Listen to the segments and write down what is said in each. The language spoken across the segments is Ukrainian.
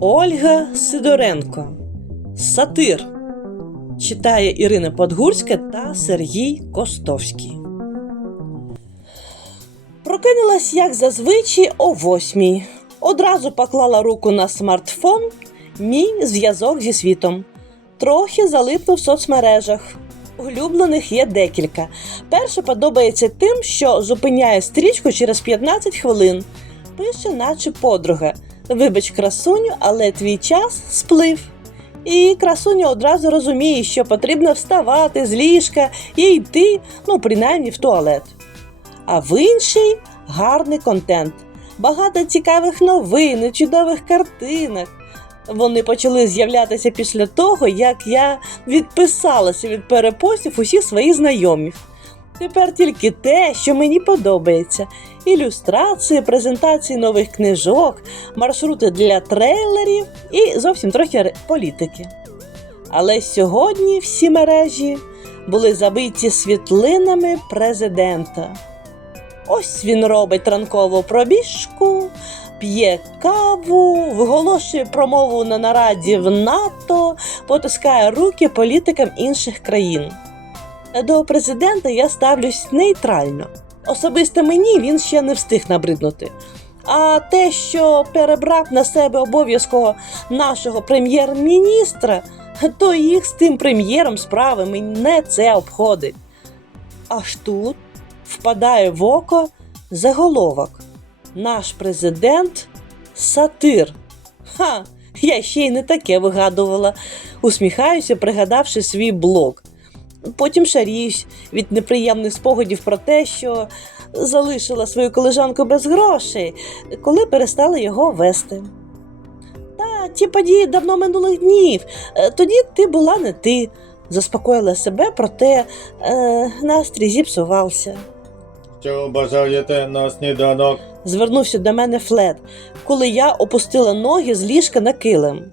Ольга Сидоренко Сатир читає Ірина Подгурська та Сергій Костовський. Прокинулась, як зазвичай, о восьмій. Одразу поклала руку на смартфон, мій зв'язок зі світом. Трохи залипну в соцмережах. Улюблених є декілька. Перше подобається тим, що зупиняє стрічку через 15 хвилин. Пише, наче подруга. Вибач, красуню, але твій час сплив. І красуня одразу розуміє, що потрібно вставати з ліжка і йти, ну, принаймні, в туалет. А в інший гарний контент. Багато цікавих новин, і чудових картинок. Вони почали з'являтися після того, як я відписалася від перепостів усіх своїх знайомів. Тепер тільки те, що мені подобається: ілюстрації, презентації нових книжок, маршрути для трейлерів і зовсім трохи політики. Але сьогодні всі мережі були забиті світлинами президента. Ось він робить ранкову пробіжку, п'є каву, виголошує промову на нараді в НАТО, потискає руки політикам інших країн. До президента я ставлюсь нейтрально. Особисто мені він ще не встиг набриднути. А те, що перебрав на себе обов'язково нашого прем'єр-міністра, то їх з тим прем'єром справи мене це обходить. Аж тут впадає в око заголовок. Наш президент сатир. Ха, я ще й не таке вигадувала. Усміхаюся, пригадавши свій блог. Потім шаріюсь від неприємних спогадів про те, що залишила свою колежанку без грошей, коли перестала його вести. Та ті події давно минулих днів. Е, Тоді ти була не ти. Заспокоїла себе, проте е, настрій зіпсувався. Що бажаєте на сніданок? Звернувся до мене Флет, коли я опустила ноги з ліжка на килим.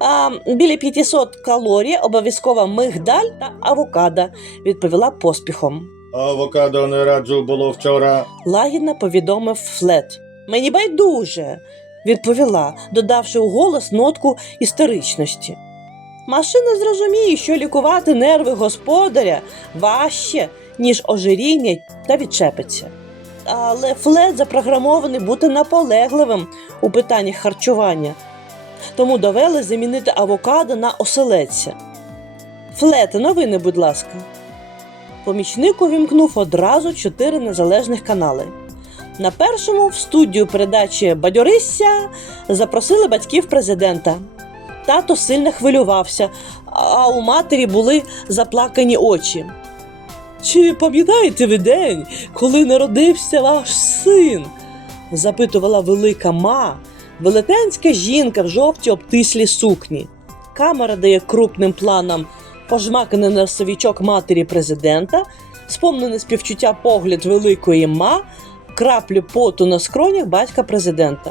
А, біля 500 калорій, обов'язково мигдаль та авокадо, відповіла поспіхом. Авокадо не раджу було вчора. Лагідно повідомив Флет. Мені байдуже, відповіла, додавши у голос нотку історичності. Машина зрозуміє, що лікувати нерви господаря важче, ніж ожиріння та відчепиться. Але Флет запрограмований бути наполегливим у питаннях харчування, тому довели замінити авокадо на оселедця. Флете, новини, будь ласка. Помічник увімкнув одразу чотири незалежних канали. На першому в студію передачі Бадьорисся запросили батьків президента. Тато сильно хвилювався, а у матері були заплакані очі. Чи пам'ятаєте ви день, коли народився ваш син? запитувала велика ма, велетенська жінка в жовтій обтислій сукні. Камера дає крупним планом пожмаканий носовічок матері президента, сповнене співчуття погляд великої ма, краплю поту на скронях батька президента.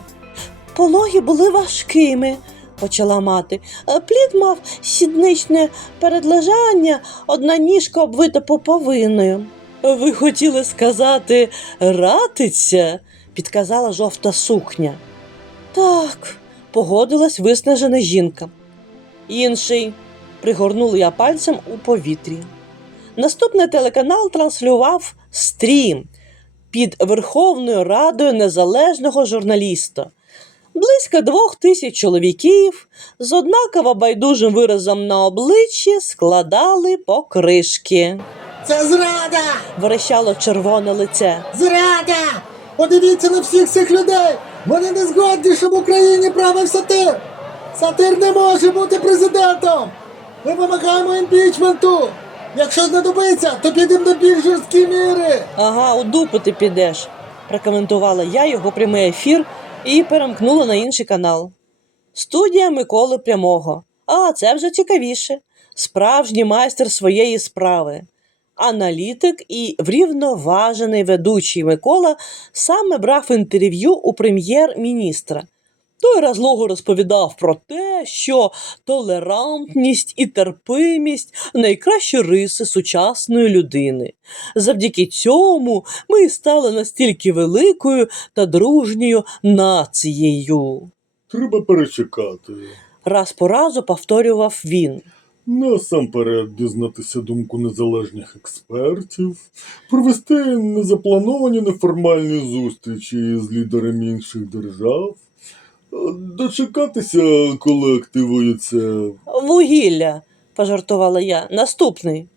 Пологи були важкими, почала мати. «Е, Плід мав сідничне передлежання, одна ніжка обвита поповиною. Ви хотіли сказати ратиця? підказала жовта сукня. Так, погодилась виснажена жінка. Інший пригорнули я пальцем у повітрі. Наступний телеканал транслював стрім під Верховною Радою незалежного журналіста. Близько двох тисяч чоловіків з однаково байдужим виразом на обличчі складали покришки. Це зрада! Верещало червоне лице. Зрада! Подивіться на всіх цих людей! Вони не згодні, щоб в Україні правив сатир! Сатир не може бути президентом! Ми вимагаємо імпічменту! Якщо знадобиться, то підемо до більш жорсткі міри! Ага, у дупу ти підеш, прокоментувала я його прямий ефір і перемкнула на інший канал. Студія Миколи Прямого. А це вже цікавіше. Справжній майстер своєї справи. Аналітик і врівноважений ведучий Микола саме брав інтерв'ю у прем'єр-міністра. Той розлого розповідав про те, що толерантність і терпимість найкращі риси сучасної людини. Завдяки цьому ми стали настільки великою та дружньою нацією. Треба перечекати. Раз по разу повторював він. Насамперед дізнатися думку незалежних експертів, провести незаплановані неформальні зустрічі з лідерами інших держав, е, дочекатися, коли активується Вугілля, пожартувала я. Наступний.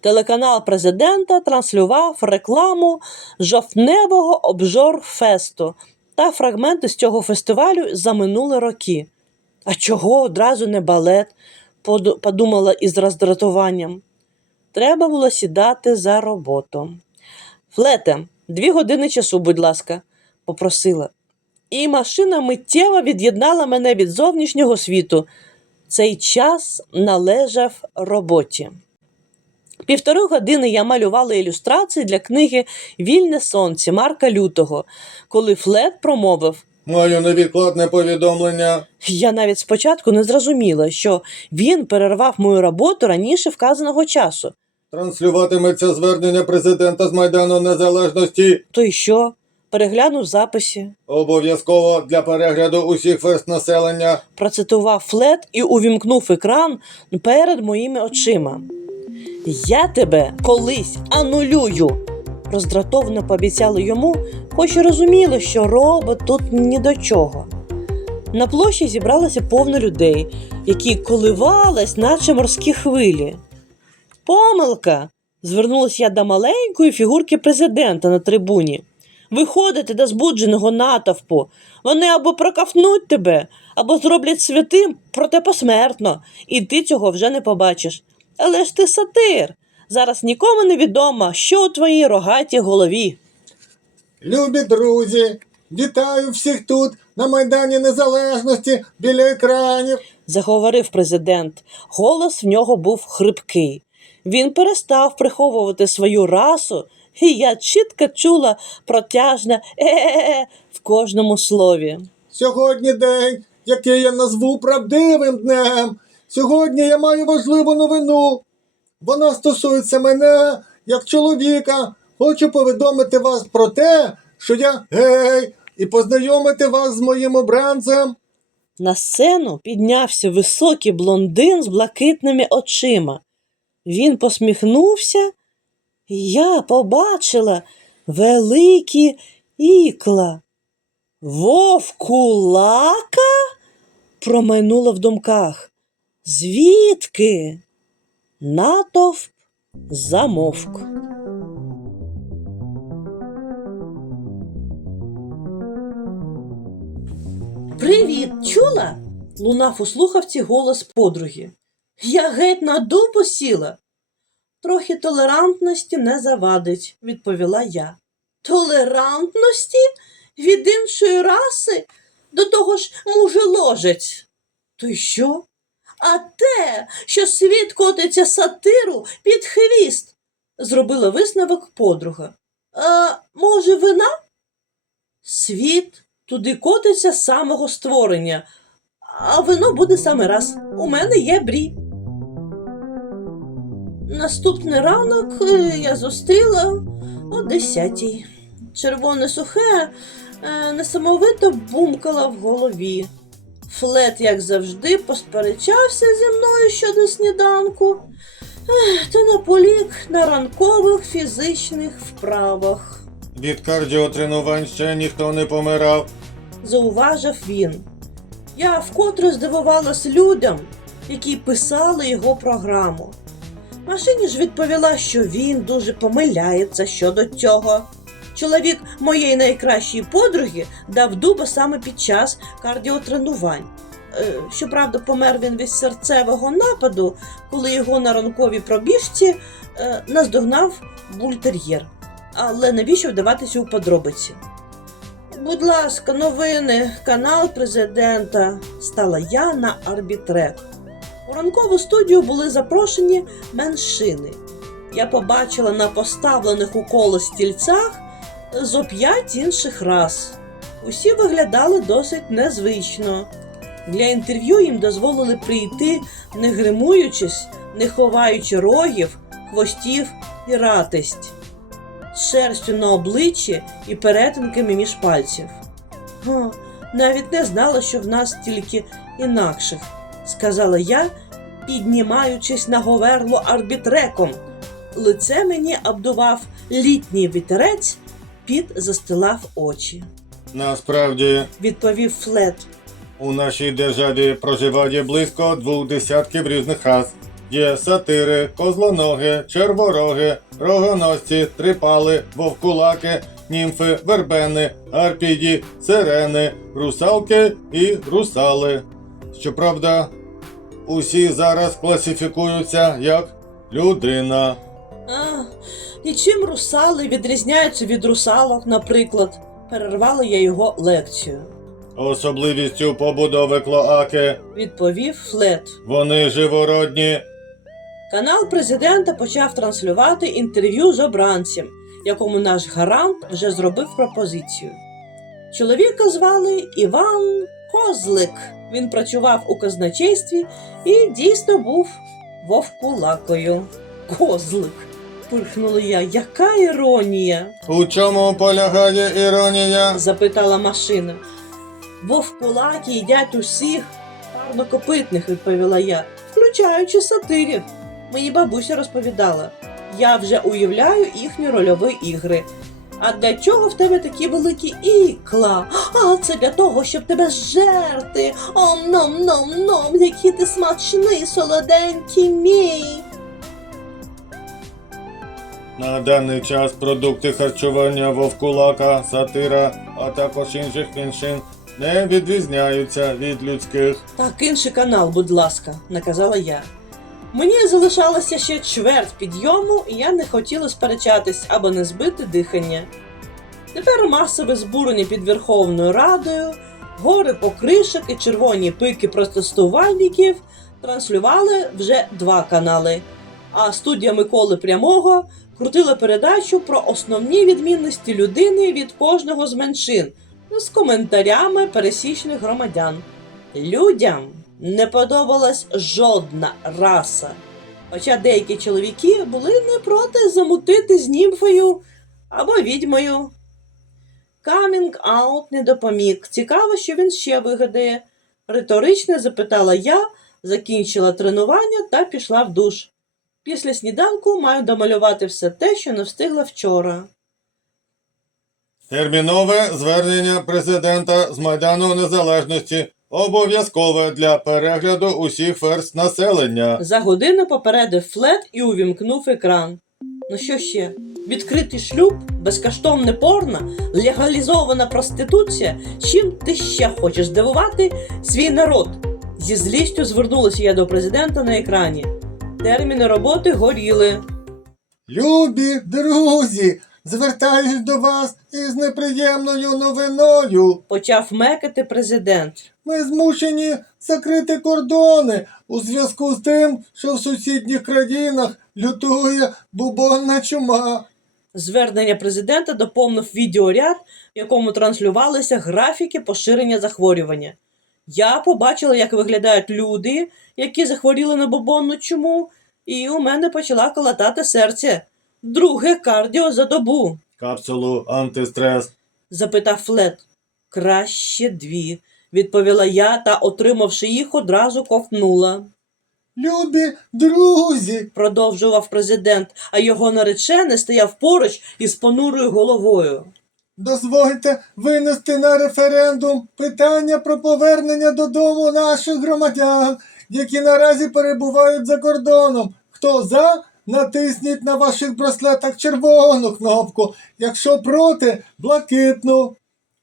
Телеканал президента транслював рекламу жовтневого обжор-фесту та фрагменти з цього фестивалю за минулі роки. А чого одразу не балет? Поду- подумала із роздратуванням. Треба було сідати за роботу. Флете, дві години часу, будь ласка, попросила. І машина миттєво від'єднала мене від зовнішнього світу. Цей час належав роботі. Півтори години я малювала ілюстрації для книги Вільне сонце Марка Лютого, коли Флет промовив. Маю невідкладне повідомлення. Я навіть спочатку не зрозуміла, що він перервав мою роботу раніше вказаного часу. Транслюватиметься звернення президента з Майдану Незалежності. То й що? Переглянув записі, Обов'язково для перегляду усіх верст населення. процитував флет і увімкнув екран перед моїми очима. Я тебе колись анулюю. Роздратовано пообіцяли йому, хоч і розуміли, що робот тут ні до чого. На площі зібралося повно людей, які коливались, наче морські хвилі. Помилка! звернулася я до маленької фігурки президента на трибуні. Виходити до збудженого натовпу. Вони або прокафнуть тебе, або зроблять святим, проте посмертно, і ти цього вже не побачиш. Але ж ти сатир. Зараз нікому не відомо, що у твоїй рогатій голові. Любі друзі, вітаю всіх тут, на Майдані Незалежності, біля екранів. заговорив президент. Голос в нього був хрипкий. Він перестав приховувати свою расу, і я чітко чула протяжне е в кожному слові. Сьогодні день, який я назву правдивим днем. Сьогодні я маю важливу новину. Вона стосується мене як чоловіка. Хочу повідомити вас про те, що я гей, і познайомити вас з моїм обранцем. На сцену піднявся високий блондин з блакитними очима. Він посміхнувся, і я побачила великі ікла. Вовкулака? промайнуло в думках. Звідки? Натовп замовк. Привіт, чула? лунав у слухавці голос подруги. Я геть на дупу сіла. Трохи толерантності не завадить, відповіла я. Толерантності? Від іншої раси? До того ж мужеложець. То й що? А те, що світ котиться сатиру під хвіст, зробила висновок подруга. А може, вина? Світ туди котиться з самого створення, а вино буде саме раз. У мене є брі. Наступний ранок е, я зустріла о десятій. Червоне сухе е, несамовито бумкало в голові. Флет, як завжди, посперечався зі мною щодо сніданку та наполіг на ранкових фізичних вправах. Від кардіотренувань ще ніхто не помирав. зауважив він. Я вкотре здивувалась людям, які писали його програму. Машині ж відповіла, що він дуже помиляється щодо цього. Чоловік моєї найкращої подруги дав дуба саме під час кардіотренувань. Е, Щоправда, помер він від серцевого нападу, коли його на ранковій пробіжці е, наздогнав бультер'єр. Але навіщо вдаватися у подробиці? Будь ласка, новини, канал президента. Стала я на арбітрек. У ранкову студію були запрошені меншини. Я побачила на поставлених у коло стільцях зо п'ять інших рас. Усі виглядали досить незвично. Для інтерв'ю їм дозволили прийти, не гримуючись, не ховаючи рогів, хвостів і ратисть з шерстю на обличчі і перетинками між пальців. Га, Навіть не знала, що в нас тільки інакших, сказала я, піднімаючись на говерло арбітреком. Лице мені обдував літній вітерець, під застилав очі. Насправді, Відповів Флет. у нашій державі проживає близько двох десятків різних рас. Є сатири, козлоноги, червороги, рогоносці, трипали, вовкулаки, німфи, вербени, арпіді, сирени, русалки і русали. Щоправда, усі зараз класифікуються як людина. І чим русали відрізняються від русалок, наприклад, перервала я його лекцію. Особливістю побудови клоаки Відповів Флет. вони живородні. Канал президента почав транслювати інтерв'ю з обранцем, якому наш гарант вже зробив пропозицію. Чоловіка звали Іван Козлик. Він працював у казначействі і дійсно був вовкулакою. Козлик. Пирхнула я. Яка іронія? У чому полягає іронія? запитала машина. Вовкулаки їдять усіх парнокопитних, відповіла я, включаючи сатирів. Мені бабуся розповідала. Я вже уявляю їхні рольові ігри. А для чого в тебе такі великі ікла? А це для того, щоб тебе жерти. Ом ном ном ном, який ти смачний, солоденький мій. На даний час продукти харчування вовкулака, сатира, а також інших меншин не відрізняються від людських. Так, інший канал, будь ласка, наказала я. Мені залишалося ще чверть підйому, і я не хотіла сперечатись або не збити дихання. Тепер масове збурення під Верховною Радою, гори покришок і червоні пики протестувальників транслювали вже два канали. А студія Миколи Прямого крутила передачу про основні відмінності людини від кожного з меншин з коментарями пересічних громадян. Людям не подобалась жодна раса. Хоча деякі чоловіки були не проти замутити з німфою або відьмою. Камінг аут не допоміг. Цікаво, що він ще вигадає. Риторично запитала я, закінчила тренування та пішла в душ. Після сніданку маю домалювати все те, що не встигла вчора. Термінове звернення президента з Майдану Незалежності обов'язкове для перегляду усіх верст населення. За годину попередив флет і увімкнув екран. Ну що ще? Відкритий шлюб, безкоштовне порно, легалізована проституція. Чим ти ще хочеш здивувати свій народ? Зі злістю звернулася я до президента на екрані. Терміни роботи горіли. Любі друзі, звертаюсь до вас із неприємною новиною. Почав мекати президент. Ми змушені закрити кордони у зв'язку з тим, що в сусідніх країнах лютує бубонна чума. Звернення президента доповнив відеоряд, в якому транслювалися графіки поширення захворювання. Я побачила, як виглядають люди, які захворіли на бобонну чуму, і у мене почала колотати серце. Друге кардіо за добу, Капсулу антистрес. запитав Флет. Краще дві, відповіла я та, отримавши їх, одразу ковтнула. Любі друзі, Продовжував президент, а його наречений стояв поруч із понурою головою. Дозвольте винести на референдум питання про повернення додому наших громадян, які наразі перебувають за кордоном. Хто за? Натисніть на ваших браслетах червону кнопку, якщо проти блакитну.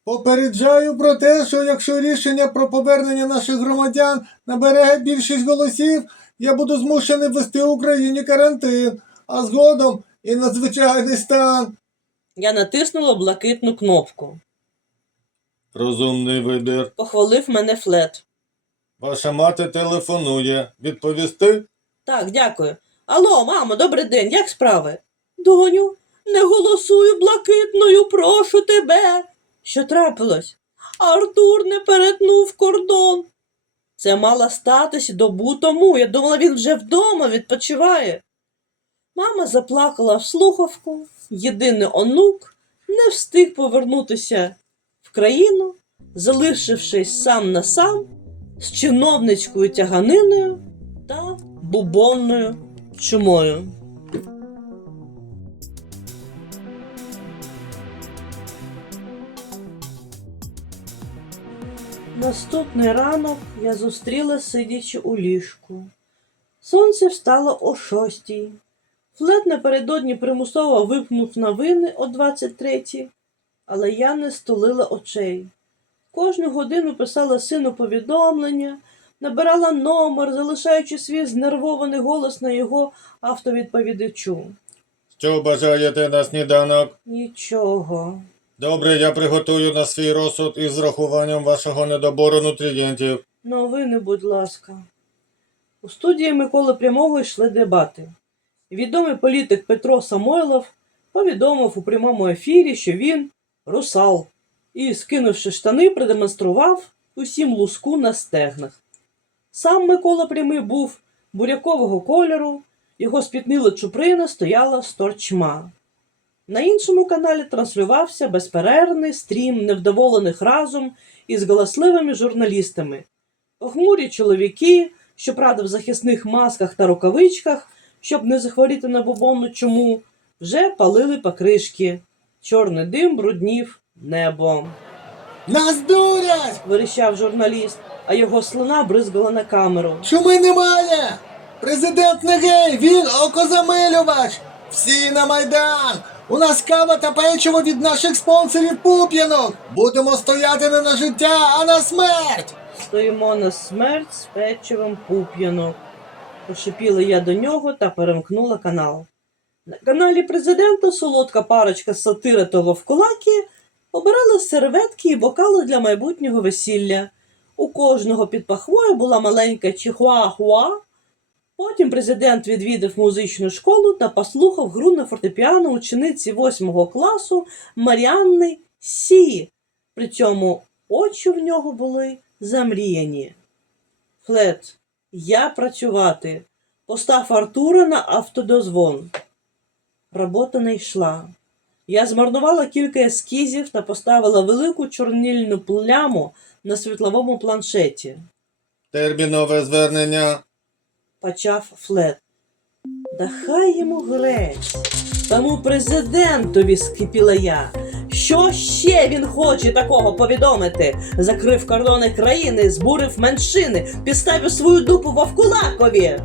Попереджаю про те, що якщо рішення про повернення наших громадян набере більшість голосів, я буду змушений ввести Україні карантин, а згодом і надзвичайний стан. Я натиснула блакитну кнопку. Розумний вибір. Похвалив мене Флет. Ваша мати телефонує. Відповісти? Так, дякую. Алло, мамо, добрий день, як справи? Доню, не голосую блакитною, прошу тебе. Що трапилось? Артур не перетнув кордон. Це мало статися добу тому. Я думала, він вже вдома відпочиває. Мама заплакала в слухавку. Єдиний онук не встиг повернутися в країну залишившись сам на сам з чиновницькою тяганиною та бубонною чумою. Наступний ранок я зустріла сидячи у ліжку. Сонце встало о шостій. Флет напередодні примусово випнув новини о 23-й, але я не стулила очей. Кожну годину писала сину повідомлення, набирала номер, залишаючи свій знервований голос на його автовідповідачу. Що бажаєте на сніданок? Нічого. Добре, я приготую на свій розсуд із зрахуванням вашого недобору нутрієнтів. Новини, будь ласка. У студії Миколи Прямого йшли дебати. Відомий політик Петро Самойлов повідомив у прямому ефірі, що він русал, і, скинувши штани, продемонстрував усім луску на стегнах. Сам Микола Прямий був бурякового кольору, його спітнила чуприна стояла сторчма. На іншому каналі транслювався безперервний стрім невдоволених разом із галасливими журналістами. Похмурі чоловіки, щоправда в захисних масках та рукавичках, щоб не захворіти на бубонну чуму, вже палили покришки. Чорний дим бруднів небо. Нас дурять! Вирішав журналіст, а його слина бризгала на камеру. Шуми немає! Президент не гей, він окозамилювач! Всі на Майдан! У нас кава та печиво від наших спонсорів Пуп'янок! Будемо стояти не на життя, а на смерть! Стоїмо на смерть з печивом пуп'янок. Пошипіла я до нього та перемкнула канал. На каналі президента солодка парочка сатира та вовкулаки обирали серветки і бокали для майбутнього весілля. У кожного під пахвою була маленька чихуахуа. Потім президент відвідав музичну школу та послухав гру на фортепіано учениці 8 класу Маріанни Сі. При цьому очі в нього були замріяні. Флет, я працювати. Постав Артура на автодозвон. Робота не йшла. Я змарнувала кілька ескізів та поставила велику чорнільну пляму на світловому планшеті. Термінове звернення. Почав Флет. Да хай йому грець. Тому президентові скипіла я. Що ще він хоче такого повідомити? Закрив кордони країни, збурив меншини, підставив свою дупу Вовкулакові.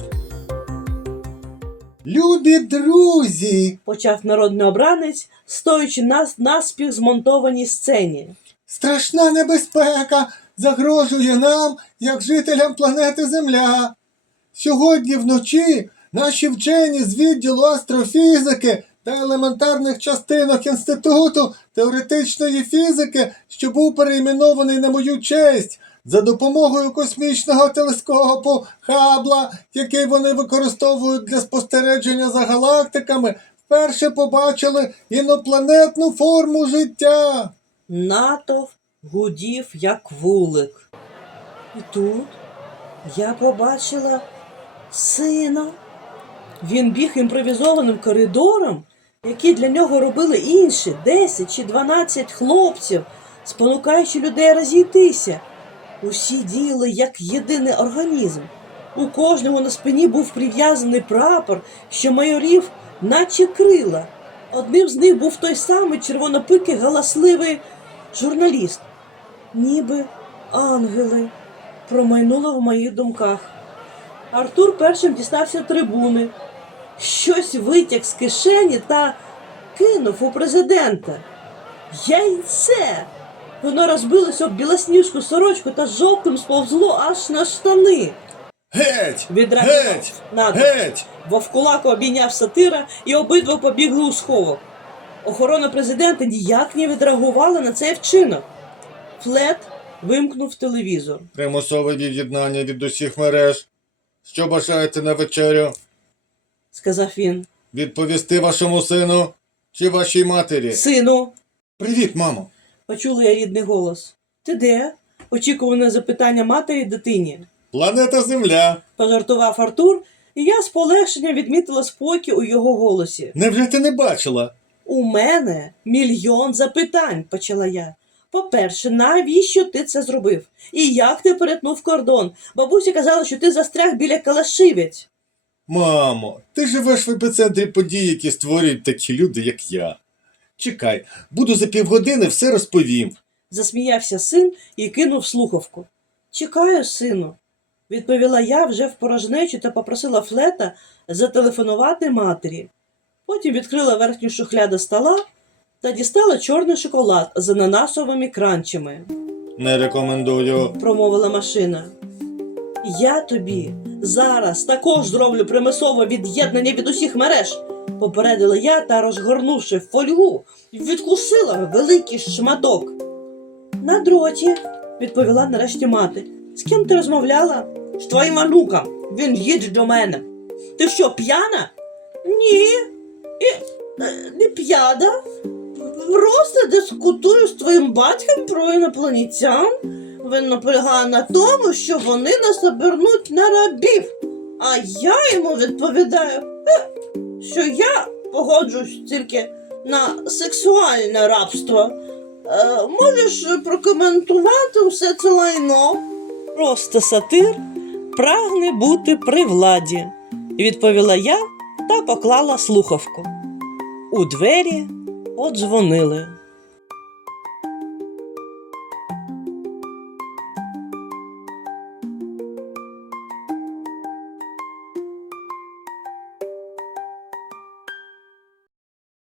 Любі друзі! почав народний обранець, стоячи на наспіх змонтованій сцені. Страшна небезпека загрожує нам, як жителям планети Земля. Сьогодні вночі наші вчені з відділу астрофізики та елементарних частинок Інституту теоретичної фізики, що був перейменований на мою честь, за допомогою космічного телескопу Хабла, який вони використовують для спостереження за галактиками, вперше побачили інопланетну форму життя. Натовп гудів, як вулик. І тут я побачила сина. Він біг імпровізованим коридором, який для нього робили інші 10 чи 12 хлопців, спонукаючи людей розійтися. Усі діяли як єдиний організм. У кожного на спині був прив'язаний прапор, що майорів, наче крила. Одним з них був той самий червонопикий галасливий журналіст. Ніби ангели промайнуло в моїх думках. Артур першим дістався трибуни, щось витяг з кишені та кинув у президента. Яйце! Воно розбилося об білосніжку сорочку та жовтим сповзло аж на штани. Геть! Геть! Геть! Вовкулако обійняв сатира і обидва побігли у сховок. Охорона президента ніяк не відреагувала на цей вчинок. Флет вимкнув телевізор. Примусове від'єднання від усіх мереж. Що бажаєте на вечерю? Сказав він. Відповісти вашому сину чи вашій матері? Сину, Привіт, мамо. почула я рідний голос. Ти де? Очікуване запитання матері дитині. Планета Земля. Пожартував Артур, і я з полегшенням відмітила спокій у його голосі. Невже ти не бачила? У мене мільйон запитань, почала я. По-перше, навіщо ти це зробив? І як ти перетнув кордон? Бабуся казала, що ти застряг біля Калашивець. Мамо, ти живеш в епіцентрі подій, які створюють такі люди, як я. Чекай, буду за півгодини все розповім. засміявся син і кинув слухавку. Чекаю, сину, відповіла я вже в порожнечу та попросила флета зателефонувати матері. Потім відкрила верхню шухляду стола та дістала чорний шоколад з ананасовими кранчами, Не рекомендую. промовила машина. Я тобі зараз також зроблю примусове від'єднання від усіх мереж, попередила я та, розгорнувши фольгу, відкусила великий шматок. На дроті, відповіла нарешті мати. З ким ти розмовляла? З твоїм онуком. Він їде до мене. Ти що, п'яна? Ні. І, е, не п'яна. Просто дискутую з твоїм батьком про інопланетян. Він наполягає на тому, що вони нас обернуть на рабів. А я йому відповідаю, «Е, що я погоджуюсь тільки на сексуальне рабство. Е, можеш прокоментувати все це лайно? Просто сатир прагне бути при владі, відповіла я та поклала слухавку. У двері подзвонили.